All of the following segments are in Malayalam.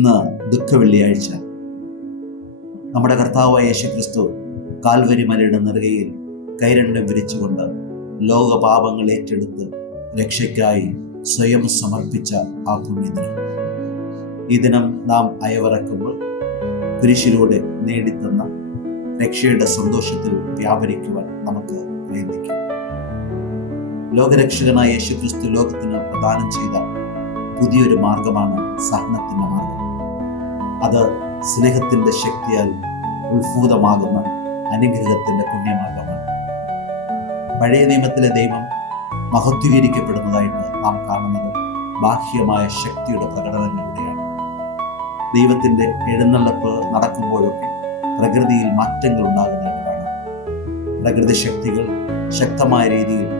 ഇന്ന് ദുഃഖവെള്ളിയാഴ്ച. നമ്മുടെ കർത്താവായ യേശുക്രിസ്തു കാൽവരി മലയുടെ നെറുകയിൽ കൈരണ്ടും വിരിച്ചുകൊണ്ട് ലോകപാപങ്ങൾ ഏറ്റെടുത്ത് രക്ഷയ്ക്കായി സ്വയം സമർപ്പിച്ച ആ പുണ്യദിനം. ഈ ദിനം നാം അയവിറക്കുമ്പോൾ കുരിശിലൂടെ നേടിത്തന്ന രക്ഷയുടെ സന്തോഷത്തിൽ വ്യാപരിക്കുവാൻ നമുക്ക് പ്രയത്നിക്കാം. ലോകരക്ഷകനായ യേശുക്രിസ്തു ലോകത്തിന് പ്രദാനം ചെയ്ത പുതിയൊരു മാർഗമാണ് സഹനത്തിൻ്റെ മാർഗം. അത് സ്നേഹത്തിൻ്റെ ശക്തിയാൽ ഉത്ഭൂതമാകുന്ന അനുഗ്രഹത്തിൻ്റെ പുണ്യമാർഗമാണ്. പഴയ നിയമത്തിലെ ദൈവം മഹത്വീകരിക്കപ്പെടുന്നതായിട്ട് നാം കാണുന്നത് ബാഹ്യമായ ശക്തിയുടെ പ്രകടനങ്ങളിലൂടെയാണ്. ദൈവത്തിൻ്റെ എഴുന്നള്ളപ്പ് നടക്കുമ്പോഴൊക്കെ പ്രകൃതിയിൽ മാറ്റങ്ങൾ ഉണ്ടാകുന്നതായിട്ട് കാണാം. പ്രകൃതി ശക്തികൾ ശക്തമായ രീതിയിൽ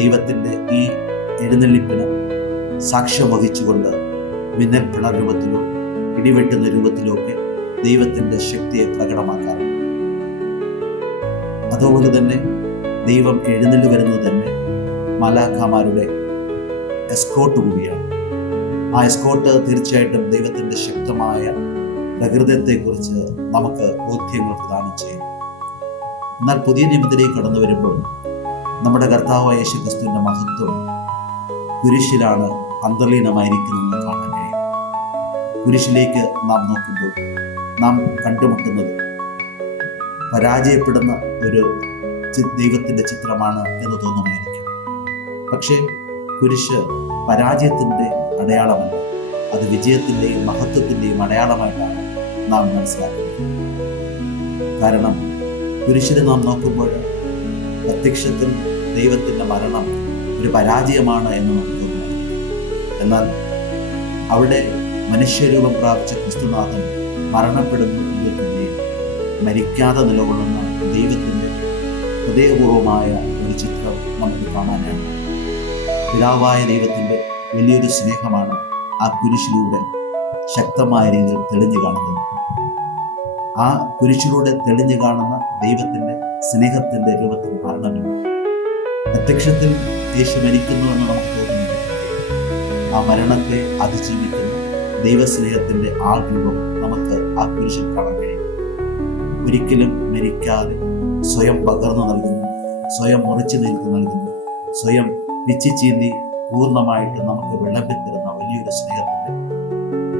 ദൈവത്തിൻ്റെ ഈ എഴുന്നള്ളിപ്പിന് സാക്ഷ്യം വഹിച്ചുകൊണ്ട് മിന്നൽ പിണർ രൂപത്തിലോ ഇടിവെട്ടുന്ന രൂപത്തിലോ ഒക്കെ ദൈവത്തിൻ്റെ ശക്തിയെ പ്രകടമാക്കാറുണ്ട്. അതുപോലെ തന്നെ ദൈവം എഴുന്നള്ളി വരുന്നത് തന്നെ മാലാഖമാരുടെ എസ്കോട്ട് കൂടിയാണ്. ആ എസ്കോട്ട് തീർച്ചയായിട്ടും ദൈവത്തിൻ്റെ ശക്തമായ പ്രകൃതത്തെക്കുറിച്ച് നമുക്ക് ബോധ്യങ്ങൾ പ്രദാനം ചെയ്യും. എന്നാൽ പുതിയ നിയമത്തിലേക്ക് കടന്നു വരുമ്പോൾ നമ്മുടെ കർത്താവായ യേശുക്രിസ്തുവിൻ്റെ മഹത്വം കുരിശിലാണ് അന്തർലീനമായിരിക്കുന്നതെന്ന് കാണാൻ കഴിയും. കുരിശിലേക്ക് നാം നോക്കുമ്പോൾ നാം കണ്ടുമുട്ടുന്നത് പരാജയപ്പെടുന്ന ഒരു ദൈവത്തിൻ്റെ ചിത്രമാണ് എന്ന് തോന്നുമായിരിക്കും. പക്ഷേ കുരിശ് പരാജയത്തിൻ്റെ അടയാളമല്ല, അത് വിജയത്തിൻ്റെയും മഹത്വത്തിൻ്റെയും അടയാളമായിട്ടാണ് നാം മനസ്സിലാക്കുന്നത്. കാരണം കുരിശിനെ നാം നോക്കുമ്പോൾ പ്രത്യക്ഷത്തിൽ ദൈവത്തിൻ്റെ മരണം ഒരു പരാജയമാണ് എന്ന് നമുക്ക് തോന്നുന്നു. എന്നാൽ അവിടെ മനുഷ്യരൂപം പ്രാപിച്ച ക്രിസ്തുനാഥൻ മരണപ്പെടുന്നു എങ്കിൽ തന്നെയും മരിക്കാതെ നിലകൊള്ളുന്ന ദൈവത്തിൻ്റെ ഹൃദയപൂർവമായ ഒരു ചിത്രം നമുക്ക് കാണാനാണ്. പിതാവായ ദൈവത്തിൻ്റെ വലിയൊരു സ്നേഹമാണ് ആ കുരിശിലൂടെ ശക്തമായ രീതിയിൽ തെളിഞ്ഞു കാണുന്നത്. ആ കുരിശിലൂടെ തെളിഞ്ഞു കാണുന്ന ദൈവത്തിൻ്റെ സ്നേഹത്തിൻ്റെ രൂപത്തിൽ മരണമില്ല. പ്രത്യക്ഷത്തിൽ യേശു മരിക്കുന്നുവെന്ന് നമുക്ക് തോന്നുന്നില്ല. ആ മരണത്തെ അതിജീവിക്കുന്ന ദൈവസ്നേഹത്തിൻ്റെ ആ രൂപം നമുക്ക് ആ കുരിശിൽ കാണാൻ കഴിയും. ഒരിക്കലും മരിക്കാതെ സ്വയം പകർന്നു നൽകുന്നു, സ്വയം മുറിച്ചു നീക്കി നൽകുന്നു, സ്വയം പിച്ചി ചീന്തി പൂർണ്ണമായിട്ട് നമുക്ക് വിളമ്പിത്തരുന്ന വലിയൊരു സ്നേഹത്തിൻ്റെ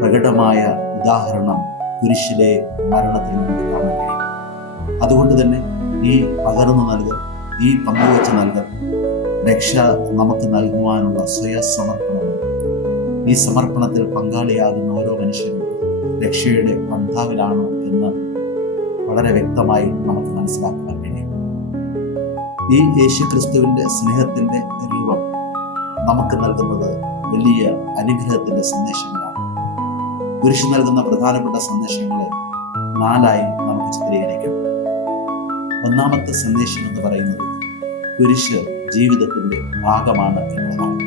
പ്രകടമായ ഉദാഹരണം കുരിശിലെ മരണത്തിൽ നമുക്ക് കാണാൻ കഴിയും. അതുകൊണ്ട് തന്നെ ഈ പകർന്നു നൽകൽ, ഈ പങ്കുവച്ച് നൽകൽ രക്ഷ നമുക്ക് നൽകുവാനുള്ള സ്വയസമർപ്പണം. ഈ സമർപ്പണത്തിൽ പങ്കാളിയാകുന്ന ഓരോ മനുഷ്യനും രക്ഷയുടെ പന്ഥാവിലാണ് എന്ന് വളരെ വ്യക്തമായി നമുക്ക് മനസ്സിലാക്കാൻ കഴിയും. ഈ യേശുക്രിസ്തുവിൻ്റെ സ്നേഹത്തിൻ്റെ രൂപം നമുക്ക് നൽകുന്നത് വലിയ അനുഗ്രഹത്തിൻ്റെ സന്ദേശങ്ങളാണ്. കുരിശ് നൽകുന്ന പ്രധാനപ്പെട്ട സന്ദേശങ്ങളെ 4 നമുക്ക് ചിത്രീകരിക്കാം. ഒന്നാമത്തെ സന്ദേശം എന്ന് പറയുന്നത് കുരിശ് ജീവിതത്തിൻ്റെ ഭാഗമാണ് എന്നതാണ്.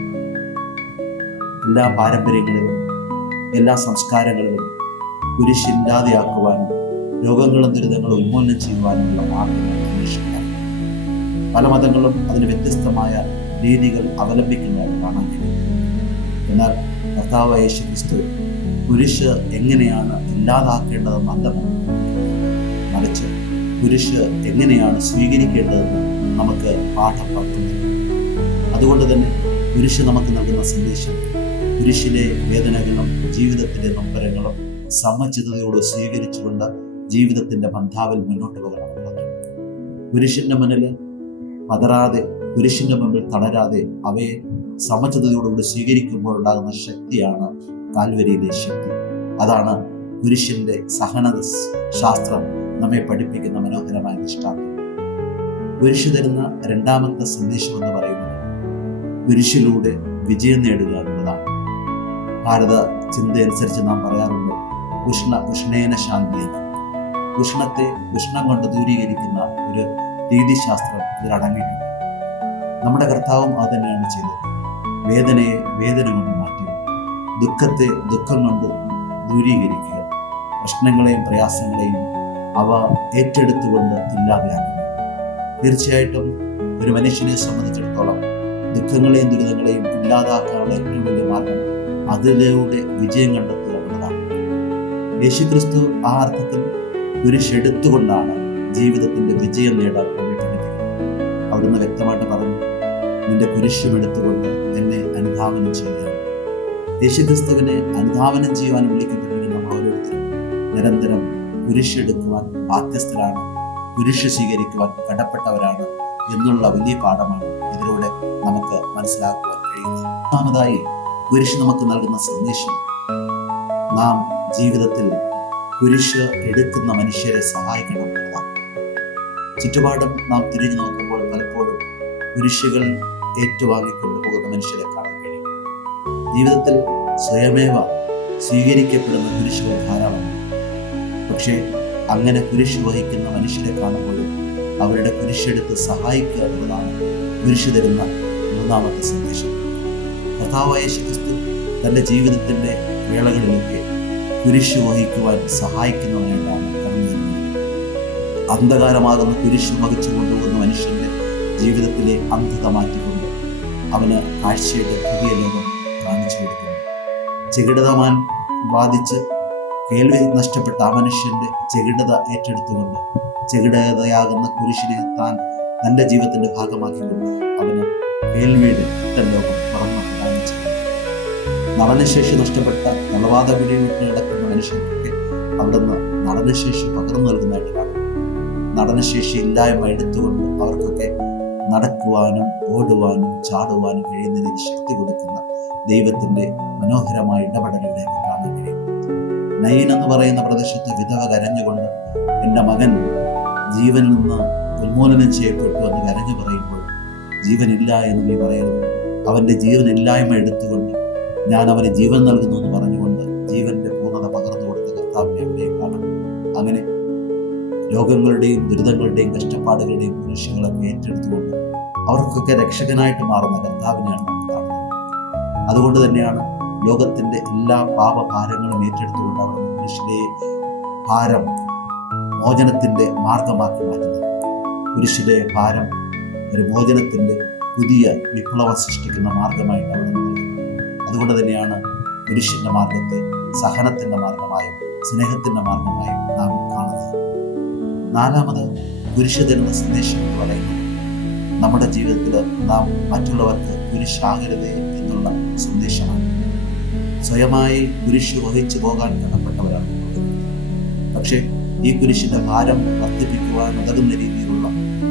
എല്ലാ പാരമ്പര്യങ്ങളിലും എല്ലാ സംസ്കാരങ്ങളിലും കുരിശില്ലാതെയാക്കുവാനും രോഗങ്ങളും ദുരിതങ്ങളും ഉന്മൂലനം ചെയ്യുവാനുമുള്ള മാർഗങ്ങൾ അന്വേഷിക്കാം. പല മതങ്ങളും അതിന് വ്യത്യസ്തമായ രീതികൾ അവലംബിക്കുന്നതായി കാണാൻ കഴിയും. എന്നാൽ കർത്താവായ യേശുക്രിസ്തു കുരിശ് എങ്ങനെയാണ് ഇല്ലാതാക്കേണ്ടതെന്നല്ല, മറിച്ച് കുരിശ് എങ്ങനെയാണ് സ്വീകരിക്കേണ്ടതെന്ന് നമുക്ക് പാഠം പകർന്നു. അതുകൊണ്ട് തന്നെ കുരിശ് നമുക്ക് നൽകുന്ന സന്ദേശം കുരിശിലെ വേദനകളും ജീവിതത്തിൻ്റെ നൊമ്പരങ്ങളും സമചിത്തതയോട് സ്വീകരിച്ചുകൊണ്ട് ജീവിതത്തിൻ്റെ ബന്ധാവിൽ മുന്നോട്ട് പോകണമെന്നുള്ളത്. കുരിശിൻ്റെ മുന്നിൽ പതറാതെ, കുരിശിൻ്റെ മുമ്പിൽ തളരാതെ അവയെ സമചിത്തതയോടുകൂടി സ്വീകരിക്കുമ്പോൾ ഉണ്ടാകുന്ന ശക്തിയാണ് കാൽവരിയിലെ ശക്തി. അതാണ് കുരിശിൻ്റെ സഹന ശാസ്ത്രം നമ്മെ പഠിപ്പിക്കുന്ന മനോഹരമായ ദൃഷ്ടാന്തം. കുരിശ് തരുന്ന രണ്ടാമത്തെ സന്ദേശം എന്ന് പറയുന്നത് കുരിശിലൂടെ വിജയം നേടുക എന്നുള്ളതാണ്. ഭാരത ചിന്തയനുസരിച്ച് നാം പറയാറുണ്ട് ഉഷ്ണേന ശാന്തി എന്ന്. ഉഷ്ണത്തെ ഉഷ്ണം കൊണ്ട് ദൂരീകരിക്കുന്ന ഒരു രീതിശാസ്ത്രം ഇതിലടങ്ങിയിട്ടുണ്ട്. നമ്മുടെ കർത്താവും അത് തന്നെയാണ് ചെയ്തത്. വേദനയെ വേദന കൊണ്ട് മാറ്റുക, ദുഃഖത്തെ ദുഃഖം കൊണ്ട് ദൂരീകരിക്കുക, പ്രശ്നങ്ങളെയും പ്രയാസങ്ങളെയും അവ ഏറ്റെടുത്തുകൊണ്ട് ഇല്ലാതെയാക്കുക. തീർച്ചയായിട്ടും ഒരു മനുഷ്യനെ സംബന്ധിച്ചിടത്തോളം ദുഃഖങ്ങളെയും ദുരിതങ്ങളെയും ഇല്ലാതാക്കാനുള്ള ഏറ്റവും വലിയ മാർഗം അതിലൂടെ വിജയം കണ്ടെത്തുക എന്നുള്ളതാണ്. യേശുക്രിസ്തു ആ അർത്ഥത്തിൽ കുരിശെടുത്തുകൊണ്ടാണ് ജീവിതത്തിന്റെ വിജയം നേടാൻ നമ്മെ പഠിപ്പിക്കുന്നത്. അവിടുന്ന് വ്യക്തമായിട്ട് പറഞ്ഞു, നിന്റെ കുരിശും എടുത്തുകൊണ്ട് എന്നെ അനുധാവനം ചെയ്യുക. യേശുക്രിസ്തുവിനെ അനുധാവനം ചെയ്യുവാൻ വിളിക്കപ്പെട്ടിട്ട് നമ്മൾ ഓരോരുത്തരും നിരന്തരം കുരിശെടുക്കുവാൻ ബാധ്യസ്ഥരാണ്, കുരിശ് സ്വീകരിക്കുവാൻ കടപ്പെട്ടവരാണ് എന്നുള്ള വലിയ പാഠമാണ് ഇതിലൂടെ നമുക്ക് മനസ്സിലാക്കുവാൻ കഴിയുന്നത്. ഒന്നാമതായി കുരിശ് നമുക്ക് നൽകുന്ന സന്ദേശം, നാം ജീവിതത്തിൽ കുരിശ് എടുക്കുന്ന മനുഷ്യരെ സഹായിക്കണം എന്നതാണ്. ചുറ്റുപാടും നാം തിരിഞ്ഞു നോക്കുമ്പോൾ പലപ്പോഴും കുരിശുകൾ ഏറ്റുവാങ്ങിക്കൊണ്ടു പോകുന്ന മനുഷ്യരെ കാണാൻ കഴിയും. ജീവിതത്തിൽ സ്വയമേവ സ്വീകരിക്കപ്പെടുന്ന കുരിശുകൾ ധാരാളമാണ്. പക്ഷേ അങ്ങനെ കുരിശ് വഹിക്കുന്ന മനുഷ്യരെ കാണുമ്പോഴും അവരുടെ കുരിശെടുത്ത് സഹായിക്കുക എന്നതാണ് കുരിശ് തരുന്ന മൂന്നാമത്തെ സന്ദേശം. കർത്താവായ യേശുക്രിസ്തു തൻ്റെ ജീവിതത്തിൻ്റെ വേളകളിലൊക്കെ കുരിശ് വഹിക്കുവാൻ സഹായിക്കുന്നവനായിട്ടാണ് കടന്നു വരുന്നത്. അന്ധകാരമാകുന്ന കുരിശ് വഹിച്ചു കൊണ്ടുപോകുന്ന മനുഷ്യന്റെ ജീവിതത്തിലെ അന്ധത മാറ്റിക്കൊണ്ട് അവന് കാഴ്ചയുടെ പുതിയ ലോകം കാണിച്ചു കൊടുക്കുന്നു. ചെകിടതമാൻ ബാധിച്ച് കേൾവി നഷ്ടപ്പെട്ട ആ മനുഷ്യന്റെ ചെകിടത ഏറ്റെടുത്തുകൊണ്ട് ചെകിടതയാകുന്ന കുരിശിനെ താൻ തൻ്റെ ജീവിതത്തിന്റെ ഭാഗമാക്കിക്കൊണ്ട് അവന് കേൾവിയുടെ ലോകം തുറന്നു കാണിച്ചു. നടനശേഷി നഷ്ടപ്പെട്ട തളവാദ പിടിവിട്ട് കിടക്കുന്ന മനുഷ്യർക്ക് അവിടുന്ന് നടനശേഷി പകർന്നു നൽകുന്നതായിട്ട് കാണും. നടനശേഷി ഇല്ലായ്മ എടുത്തുകൊണ്ട് അവർക്കൊക്കെ നടക്കുവാനും ഓടുവാനും ചാടുവാനും കഴിയുന്നതിന് ശക്തി കൊടുക്കുന്ന ദൈവത്തിന്റെ മനോഹരമായ ഇടപെടലുകളെയൊക്കെ കാണാൻ കഴിയും. നൈൻ എന്ന് പറയുന്ന പ്രദേശത്ത് വിധവ കരഞ്ഞുകൊണ്ട് എൻ്റെ മകൻ ജീവനിൽ നിന്ന് ഉന്മൂലനം ചെയ്യപ്പെട്ടു എന്ന് കരഞ്ഞു പറയുമ്പോൾ, ജീവനില്ല എന്ന് നീ പറയരുത്, അവൻ്റെ ജീവനില്ലായ്മ എടുത്തുകൊണ്ട് ഞാൻ അവന് ജീവൻ നൽകുന്നു എന്ന് പറഞ്ഞുകൊണ്ട് ജീവന്റെ പൂർണ്ണത പകർന്നു കൊടുത്ത കർത്താവിനെ എവിടെയും കാണാം. അങ്ങനെ രോഗങ്ങളുടെയും ദുരിതങ്ങളുടെയും കഷ്ടപ്പാടുകളുടെയും കുരിശുകളൊക്കെ ഏറ്റെടുത്തുകൊണ്ട് അവർക്കൊക്കെ രക്ഷകനായിട്ട് മാറുന്ന കർത്താവിനെയാണ് നമ്മൾ കാണുന്നത്. അതുകൊണ്ട് തന്നെയാണ് ലോകത്തിന്റെ എല്ലാ പാപഭാരങ്ങളും ഏറ്റെടുത്തുകൊണ്ട് അവർ കുരിശിലെ ഭാരം മോചനത്തിന്റെ മാർഗമാക്കി മാറ്റുന്നത്. കുരിശിലെ ഭാരം ഒരു മോചനത്തിന്റെ പുതിയ വിപ്ലവം സൃഷ്ടിക്കുന്ന മാർഗമായിട്ട് അവർ നൽകുന്നത്. അതുകൊണ്ട് തന്നെയാണ് കുരിശിന്റെ മാർഗത്തെ സഹനത്തിന്റെ മാർഗമായും സ്നേഹത്തിന്റെ മാർഗമായും നാം കാണുന്നത്. നാലാമത് കുരിശ് തരുന്ന സന്ദേശം എന്ന് പറയുന്നത്, നമ്മുടെ ജീവിതത്തിൽ നാം മറ്റുള്ളവർക്ക് കുരിശാകരുതേ എന്നുള്ള സന്ദേശമാണ്. സ്വയമായി കുരിശ് വഹിച്ചു പോകാൻ കടപ്പെട്ടവരാണ്. പക്ഷേ ഈ കുരിശിന്റെ ഭാരം വർദ്ധിപ്പിക്കുവാൻ ഉതകുന്ന രീതിയിലുള്ള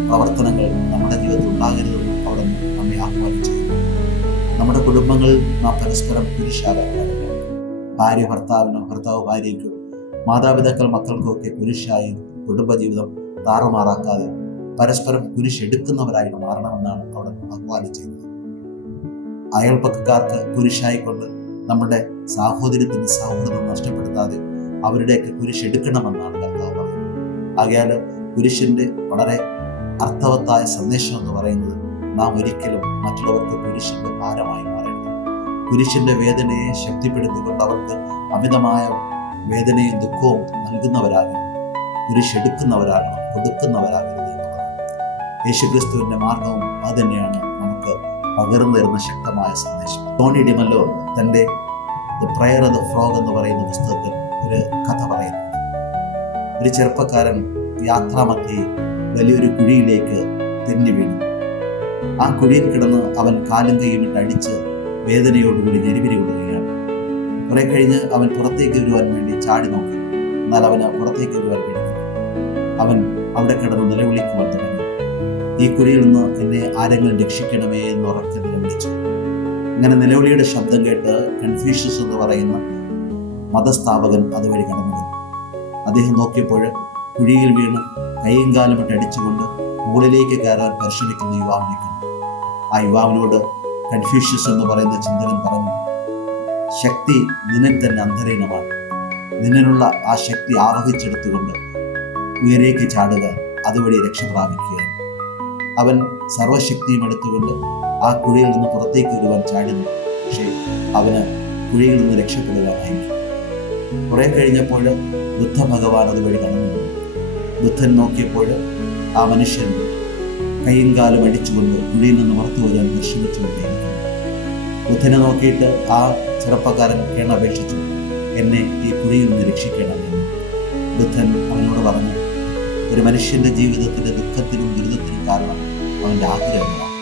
പ്രവർത്തനങ്ങൾ നമ്മുടെ ജീവിതത്തിൽ ഉണ്ടാകരുതെന്ന് അവിടെ നമ്മെ ആഹ്വാനം ചെയ്യുന്നു. നമ്മുടെ കുടുംബങ്ങളിൽ നാം പരസ്പരം കുരിശാകാൻ പാടില്ല. ഭാര്യ ഭർത്താവിനോ ഭർത്താവ് ഭാര്യയ്ക്കോ മാതാപിതാക്കൾ മക്കൾക്കോ ഒക്കെ കുരിശായി കുടുംബജീവിതം താറുമാറാക്കാതെ പരസ്പരം കുരിശെടുക്കുന്നവരായിട്ട് മാറണമെന്നാണ് അവിടെ ആഹ്വാനം ചെയ്യുന്നത്. അയൽപ്പക്കക്കാർക്ക് കുരിശായിക്കൊണ്ട് നമ്മുടെ സാഹോദര്യത്തിന് സൗഹൃദം നഷ്ടപ്പെടുത്താതെ അവരുടെയൊക്കെ കുരിശെടുക്കണമെന്നാണ് കർത്താവ് പറയുന്നത്. ആകയാൽ കുരിശിന്റെ വളരെ അർത്ഥവത്തായ സന്ദേശം എന്ന് പറയുന്നത്, നാം ഒരിക്കലും മറ്റുള്ളവർക്ക് കുരിശിന്റെ ഭാരമായി മാറരുത്. കുരിശിന്റെ വേദനയെ ശക്തിപ്പെടുത്തിക്കൊണ്ട് അവർക്ക് അമിതമായ വേദനയും ദുഃഖവും നൽകുന്നവരാകരുത്. കുരിശെടുക്കുന്നവരാകണം, കൊടുക്കുന്നവരാകരുത് എന്നുള്ളതാണ്. യേശുക്രിസ്തുവിന്റെ മാർഗവും അത് തന്നെയാണ് നമുക്ക് പകർന്നു തരുന്ന ശക്തമായ സന്ദേശം. ടോണി ഡിമല്ലോ തൻ്റെ the prayer of the frog എന്ന് പറയുന്ന പുസ്തകത്തിൽ ഒരു കഥ പറയുന്നുണ്ട്. ഒരു ചെറുപ്പക്കാരൻ യാത്രാമധ്യേ വലിയൊരു കുഴിയിലേക്ക് തെന്നി വീണു. ആ കുഴിയിൽ കിടന്ന് അവൻ കാലും കൈയും ഇട്ട് അടിച്ച് വേദനയോടുകൂടി ഞെരിപിരി കൊള്ളുകയാണ്. കുറെ കഴിഞ്ഞ് അവൻ പുറത്തേക്ക് വരുവാൻ വേണ്ടി ചാടി നോക്കി. എന്നാൽ അവന് പുറത്തേക്ക് വരുവാൻ കഴിഞ്ഞില്ല. അവൻ അവിടെ കിടന്ന് നിലവിളിക്കുവാൻ തുടങ്ങി. ഈ കുഴിയിൽ നിന്ന് എന്നെ ആരെങ്കിലും രക്ഷിക്കണമേ എന്ന് ഉറക്കെ നിലവിളിച്ചു. ഇങ്ങനെ നിലവിളിയുടെ ശബ്ദം കേട്ട് കൺഫ്യൂഷ്യസ് എന്ന് പറയുന്ന മതസ്ഥാപകൻ അതുവഴി കടന്നു വന്നു. അദ്ദേഹം നോക്കിയപ്പോൾ കുഴിയിൽ വീണ് കൈയും കാലും ഇട്ട് അടിച്ചുകൊണ്ട് മുകളിലേക്ക് കയറാൻ പരിശ്രമിക്കുന്ന യുവാവിനെ കണ്ടു. ആ യുവാവിനോട് കൺഫ്യൂഷ്യസ് എന്ന് പറയുന്ന ചിന്തകൻ പറഞ്ഞു, ശക്തി നിന്നിൽ തന്നെ അന്തരീനമാണ്. നിന്നിലുള്ള ആ ശക്തി ആവഹിച്ചെടുത്തുകൊണ്ട് ഉയരേക്ക് ചാടുക, അതുവഴി രക്ഷ പ്രാപിക്കുക. അവൻ സർവശക്തിയും എടുത്തുകൊണ്ട് ആ കുഴിയിൽ നിന്ന് പുറത്തേക്ക് വരുവാൻ ചാടുന്നു. പക്ഷേ അവന് കുഴിയിൽ നിന്ന് രക്ഷപ്പെടുവാനായി. കുറെ കഴിഞ്ഞപ്പോൾ ബുദ്ധ ഭഗവാൻ അതുവഴി കടന്നു. ബുദ്ധൻ നോക്കിയപ്പോൾ ആ മനുഷ്യൻ കൈയും കാലും അടിച്ചുകൊണ്ട് കുഴിയിൽ നിന്ന് പുറത്തു വരാൻ പരിശ്രമിച്ചുകൊണ്ടേയിരിക്കുന്നു. ബുദ്ധനെ നോക്കിയിട്ട് ആ ചെറുപ്പക്കാരൻ കേണപേക്ഷിച്ചു, എന്നെ ഈ കുഴിയിൽ നിന്ന് രക്ഷിക്കണമെന്ന്. ബുദ്ധൻ അവനോട് പറഞ്ഞു, ഒരു മനുഷ്യൻ്റെ ജീവിതത്തിൻ്റെ ദുഃഖത്തിനും ദുരിതത്തിനും കാരണം അവൻ്റെ ആഗ്രഹങ്ങളാണ്.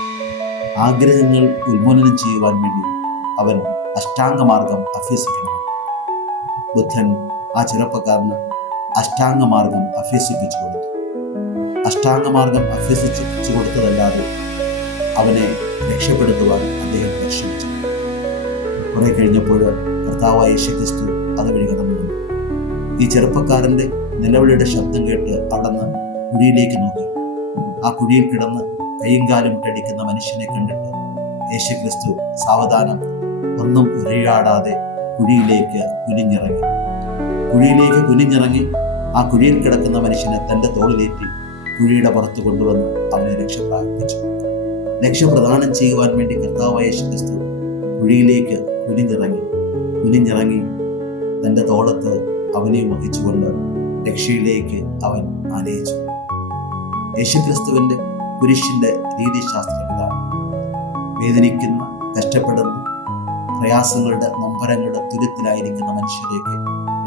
ആഗ്രഹങ്ങൾ ഉന്മൂലനം ചെയ്യുവാൻ വേണ്ടി അവൻ അഷ്ടാംഗമാർഗം അഭ്യസിക്കണം. ബുദ്ധൻ ആ ചെറുപ്പക്കാരന് അഷ്ടാംഗമാർഗം അഭ്യസിപ്പിച്ചു കൊടുത്തു. അഷ്ടാംഗമാർഗം അഭ്യസിപ്പിച്ചു കൊടുത്തതല്ലാതെ അവനെ രക്ഷപ്പെടുത്തുവാൻ അദ്ദേഹം പരിശ്രമിച്ചു. കുറെ കഴിഞ്ഞപ്പോൾ കർത്താവായ യേശുക്രിസ്തു അതുവഴി കടന്നു വന്നു. ഈ ചെറുപ്പക്കാരൻ്റെ നിലവിളിയുടെ ശബ്ദം കേട്ട് അടന്ന് കുഴിയിലേക്ക് നോക്കി. ആ കുഴിയിൽ കിടന്ന് കൈയും കാലും ഇട്ടടിക്കുന്ന മനുഷ്യനെ കണ്ടിട്ട് യേശുക്രിസ്തു സാവധാനം ഒന്നും ഉരയാടാതെ കുഴിയിലേക്ക് കുനിഞ്ഞിറങ്ങി ആ കുഴിയിൽ കിടക്കുന്ന മനുഷ്യനെ തൻ്റെ തോളിലേറ്റി കുഴിയുടെ പുറത്ത് കൊണ്ടുവന്ന് അവനെ രക്ഷ പ്രദാനം ചെയ്യുവാൻ വേണ്ടി കർത്താവായ യേശുക്രിസ്തു കുഴിയിലേക്ക് കുനിഞ്ഞിറങ്ങി തൻ്റെ തോളത്ത് അവനെയും വഹിച്ചുകൊണ്ട് രക്ഷയിലേക്ക് അവൻ ആനയിച്ചു. യേശുക്രിസ്തുവിൻ്റെ കുരിശിൻ്റെ രീതിശാസ്ത്രം ഇതാണ്. വേദനിക്കുന്ന, കഷ്ടപ്പെടുന്ന, പ്രയാസങ്ങളുടെ നൊമ്പരങ്ങളുടെ തുരുത്തിലായിരിക്കുന്ന മനുഷ്യരെയൊക്കെ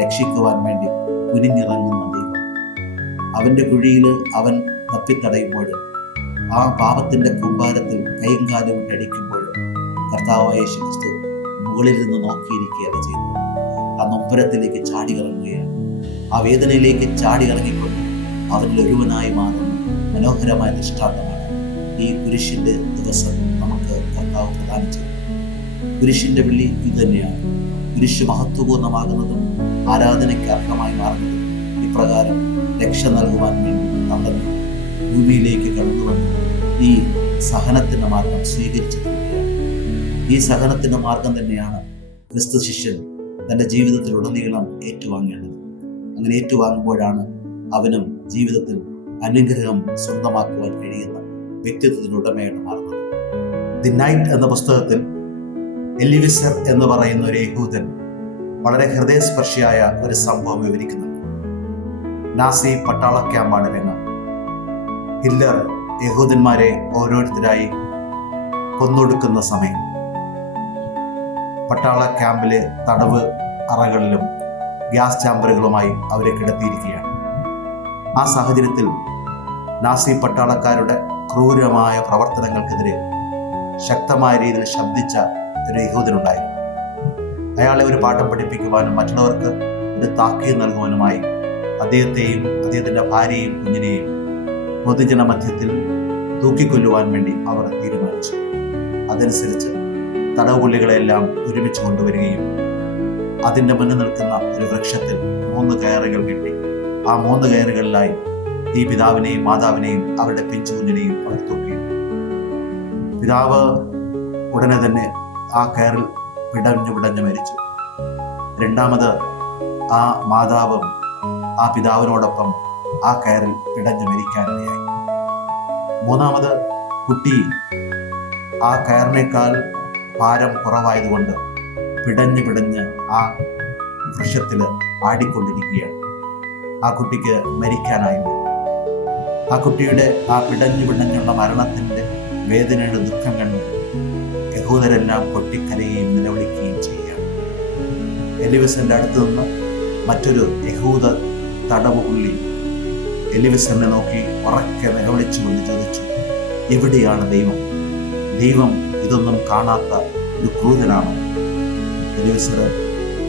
രക്ഷിക്കുവാൻ വേണ്ടി കുനിഞ്ഞിറങ്ങുന്ന ദൈവം. അവൻ്റെ കുഴിയിൽ അവൻ തപ്പിത്തടയുമ്പോൾ, ആ പാപത്തിൻ്റെ കൂമ്പാരത്തിൽ കൈയും കാലും ഇട്ടടിക്കുമ്പോൾ കർത്താവായ യേശുക്രിസ്തു മുകളിൽ നിന്ന് നോക്കിയിരിക്കുകയാണ് ചെയ്യുന്നത്. ആ നൊമ്പരത്തിലേക്ക് ചാടി ഇറങ്ങുകയാണ്. ആ വേദനയിലേക്ക് ചാടി ഇറങ്ങിക്കൊണ്ട് അവനിൽ ഒരുവനായി മാറുന്ന മനോഹരമായ ദൃഷ്ടാന്തമാണ് ഈ കുരിശിൻ്റെ ദിവസം നമുക്ക് കർത്താവ് പ്രദാനം ചെയ്യുന്നത്. കുരിശിൻ്റെ വിളി ഇത് തന്നെയാണ്. കുരിശ് മഹത്വപൂർണ്ണമാകുന്നതും ആരാധനയ്ക്ക് അർഹമായി മാറുന്നതും ഇപ്രകാരം രക്ഷ നൽകുവാൻ വേണ്ടി നമ്മൾ ഭൂമിയിലേക്ക് കടന്നു വന്ന് ഈ സഹനത്തിൻ്റെ മാർഗം സ്വീകരിച്ചിരിക്കുകയാണ്. ഈ സഹനത്തിൻ്റെ മാർഗം തന്നെയാണ് ക്രിസ്തു ശിഷ്യൻ തൻ്റെ ജീവിതത്തിലുടനീളം ഏറ്റുവാങ്ങേണ്ടത്. അങ്ങനെ ഏറ്റുവാങ്ങുമ്പോഴാണ് അവനും ജീവിതത്തിൽ അനുഗ്രഹം സ്വന്തമാക്കുവാൻ കഴിയുന്ന വ്യക്തിത്വത്തിനുടമയായിട്ട് മാറുന്നത്. ദി നൈറ്റ് എന്ന പുസ്തകത്തിൽ എലിവിസർ എന്ന് പറയുന്ന ഒരു യഹൂദൻ വളരെ ഹൃദയസ്പർശിയായ ഒരു സംഭവം വിവരിക്കുന്നുണ്ട്. നാസി പട്ടാള ക്യാമ്പാണ് രംഗം. ഹിറ്റ്ലർ യഹൂദന്മാരെ ഓരോരുത്തരായി കൊന്നൊടുക്കുന്ന സമയം പട്ടാള ക്യാമ്പിലെ തടവ് അറകളിലും ഗ്യാസ് ചാമ്പറുകളുമായി അവരെ കിടത്തിയിരിക്കുകയാണ്. ആ സാഹചര്യത്തിൽ നാസി പട്ടാളക്കാരുടെ ക്രൂരമായ പ്രവർത്തനങ്ങൾക്കെതിരെ ശക്തമായ രീതിയിൽ ശബ്ദിച്ച ഒരു യഹൂദനുണ്ടായിരുന്നു. അയാളെ ഒരു പാഠം പഠിപ്പിക്കുവാനും മറ്റുള്ളവർക്ക് ഒരു താക്കീത് നൽകുവാനുമായി അദ്ദേഹത്തെയും അദ്ദേഹത്തിൻ്റെ ഭാര്യയെയും കുഞ്ഞിനെയും പൊതുജന മധ്യത്തിൽ തൂക്കിക്കൊല്ലുവാൻ വേണ്ടി അവർ തീരുമാനിച്ചു. അതനുസരിച്ച് തടവുപുള്ളികളെല്ലാം ഒരുമിച്ച് കൊണ്ടുവരികയും അതിൻ്റെ മുന്നിൽ നിൽക്കുന്ന ഒരു വൃക്ഷത്തിൽ 3 കയറുകൾ കെട്ടി ആ 3 കയറുകളിലായി ഈ പിതാവിനെയും മാതാവിനെയും അവരുടെ പിഞ്ചുകുഞ്ഞിനെയും അവർ തൂക്കിയിട്ടു. പിതാവ് ഉടനെ തന്നെ ആ കയറിൽ പിടഞ്ഞു മരിച്ചു. രണ്ടാമത് ആ മാതാവും ആ പിതാവിനോടൊപ്പം ആ കയറിൽ പിടഞ്ഞു മരിക്കാനിടയായി. മൂന്നാമത് കുട്ടി ആ കയറിനേക്കാൾ ഭാരം കുറവായതുകൊണ്ട് പിടഞ്ഞ് ആ വൃക്ഷത്തിൽ ആടിക്കൊണ്ടിരിക്കുകയാണ്. ആ കുട്ടിക്ക് മരിക്കാനായില്ല. ആ കുട്ടിയുടെ ആ പിടഞ്ഞുള്ള മരണത്തിൻ്റെ വേദനയുടെ ദുഃഖം കണ്ട് യഹൂദരെല്ലാം പൊട്ടിക്കരയുകയും നിലവിളിക്കുകയും ചെയ്യുകയാണ്. എലിവിസറിൻ്റെ അടുത്ത് നിന്ന് മറ്റൊരു യഹൂദ തടവുപുള്ളി എലിവിസറിനെ നോക്കി ഉറക്കെ നിലവിളിച്ചുകൊണ്ട് ചോദിച്ചു, എവിടെയാണ് ദൈവം? ദൈവം ഇതൊന്നും കാണാത്ത ഒരു ക്രൂരനാണോ? എലിവിസർ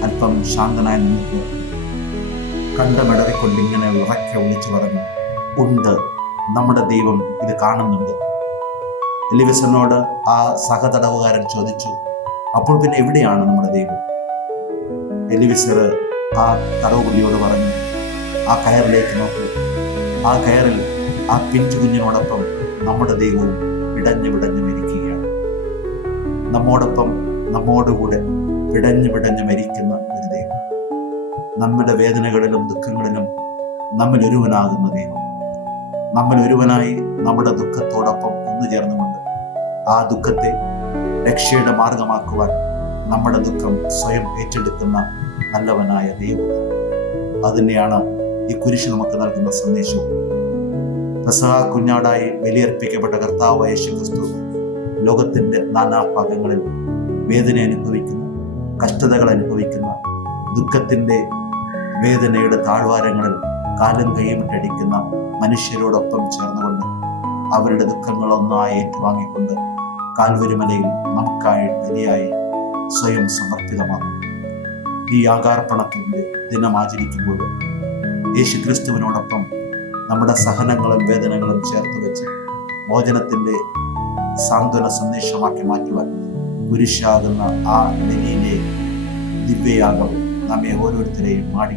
അല്പം ശാന്തനായി നിന്നിട്ട് കണ്ടമിടറിക്കൊണ്ട് ഇങ്ങനെ ഉറക്കെ വിളിച്ചു പറഞ്ഞു, ഉണ്ട്, നമ്മുടെ ദൈവം ഇത് കാണുന്നുണ്ട്. എലിവിസറിനോട് ആ സഹതടവുകാരൻ ചോദിച്ചു, അപ്പോൾ പിന്നെ എവിടെയാണ് നമ്മുടെ ദൈവം? എലിവിസർ ആ തടവുപുള്ളിയോട് പറഞ്ഞു, ആ കയറിലേക്ക് നോക്കൂ. ആ കയറിൽ ആ പിഞ്ചു കുഞ്ഞിനോടൊപ്പം നമ്മുടെ ദൈവവും പിടഞ്ഞു മരിക്കുകയാണ്. നമ്മോടുകൂടെ പിടഞ്ഞു മരിക്കുന്ന ഒരു ദൈവം, നമ്മുടെ വേദനകളിലും ദുഃഖങ്ങളിലും നമ്മിൽ ഒരുവനാകുന്ന ദൈവം, നമ്മിൽ ഒരുവനായി നമ്മുടെ ദുഃഖത്തോടൊപ്പം ഒന്നുചേർന്നുകൊണ്ട് ആ ദുഃഖത്തെ രക്ഷയുടെ മാർഗമാക്കുവാൻ നമ്മുടെ ദുഃഖം സ്വയം ഏറ്റെടുക്കുന്ന നല്ലവനായ ദൈവം. അതുതന്നെയാണ് ഈ കുരിശ് നമുക്ക് നൽകുന്ന സന്ദേശവും. പെസഹ കുഞ്ഞാടായി ബലിയർപ്പിക്കപ്പെട്ട കർത്താവായ യേശുക്രിസ്തു ലോകത്തിൻ്റെ നാനാഭാഗങ്ങളിൽ വേദന അനുഭവിക്കുന്ന, കഷ്ടതകൾ അനുഭവിക്കുന്ന, ദുഃഖത്തിൻ്റെ വേദനയുടെ താഴ്വാരങ്ങളിൽ കാലും കൈയുമിട്ടടിക്കുന്ന മനുഷ്യരോടൊപ്പം ചേർന്നുകൊണ്ട് അവരുടെ ദുഃഖങ്ങളൊന്നായി ഏറ്റുവാങ്ങിക്കൊണ്ട് കാൽവരിമലയിൽ നമുക്കായി ബലിയായി സ്വയം സമർപ്പിതമാകും. ഈ യാഗാർപ്പണത്തിൻ്റെ ദിനം ആചരിക്കുമ്പോൾ യേശുക്രിസ്തുവിനോടൊപ്പം നമ്മുടെ സഹനങ്ങളും വേദനകളും ചേർത്ത് വെച്ച് മോചനത്തിൻ്റെ സാന്ത്വന സന്ദേശമാക്കി മാറ്റുവാൻ കുരിശാകുന്ന ആ ബലിയിലെ ദിവ്യയാഗം നമ്മെ ഓരോരുത്തരെയും മാടി